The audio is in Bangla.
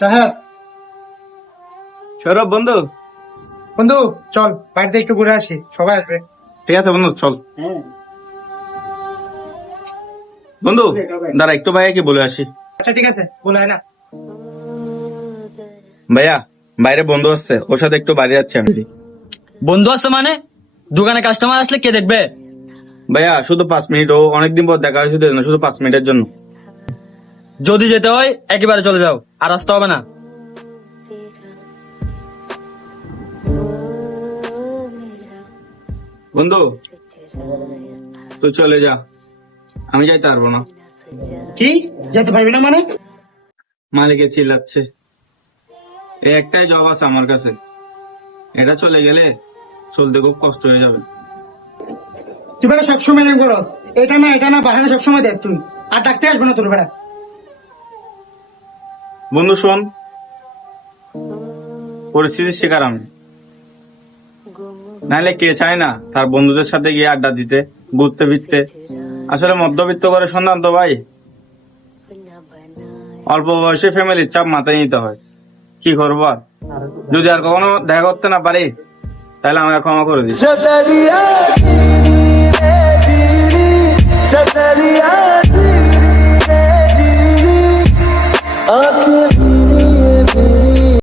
শাহাদ, সৌরভ বন্ধু। বন্ধু চল বাড়িতে একটু ঘুরে আসি, সবাই আসবে। ঠিক আছে বন্ধু, চল। বন্ধু দাঁড়া, একটু ভাইয়া কি বলে আসি। আচ্ছা ঠিক আছে, বলে না। ভাইয়া, বাইরে বন্ধু আসছে, ওর সাথে একটু বাইরে যাচ্ছি আমি। বন্ধু আছে মানে? দোকানে কাস্টমার আসলে কে দেখবে? ভাইয়া শুধু 5 মিনিট, ও অনেকদিন পর দেখা হয়েছে, শুধু 5 মিনিটের জন্য। যদি যেতে হয় একেবারে চলে যাও, আর আসতে হবে না। বন্ধু তুই চলে যা, আমি যাইতে পারবো না। কি, যেতে পারবি না মানে? মালিকে চিল্লাচ্ছে। এই একটাই জব আছে আমার কাছে, এটা চলে গেলে চলতে খুব কষ্ট হয়ে যাবে। তুই বেটা সবসময় এরকম করস, এটা না বাহানা সবসময় দেস তুই। আর ডাকতে আসবো না তোর বেটা। বন্ধু শোন, পরিস্থিতির শিকার আমি, নাহলে কে চায় না তার বন্ধুদের সাথে গিয়ে আড্ডা দিতে, ঘুরতে ফিরতে। আসলে মধ্যবিত্ত করে সন্তান তো ভাই, অল্প বয়সে ফ্যামিলির চাপ মাথায় নিতে হয়। কি করবো আর, যদি আর কখনো দেখা করতে না পারি তাহলে আমাকে ক্ষমা করে দিস।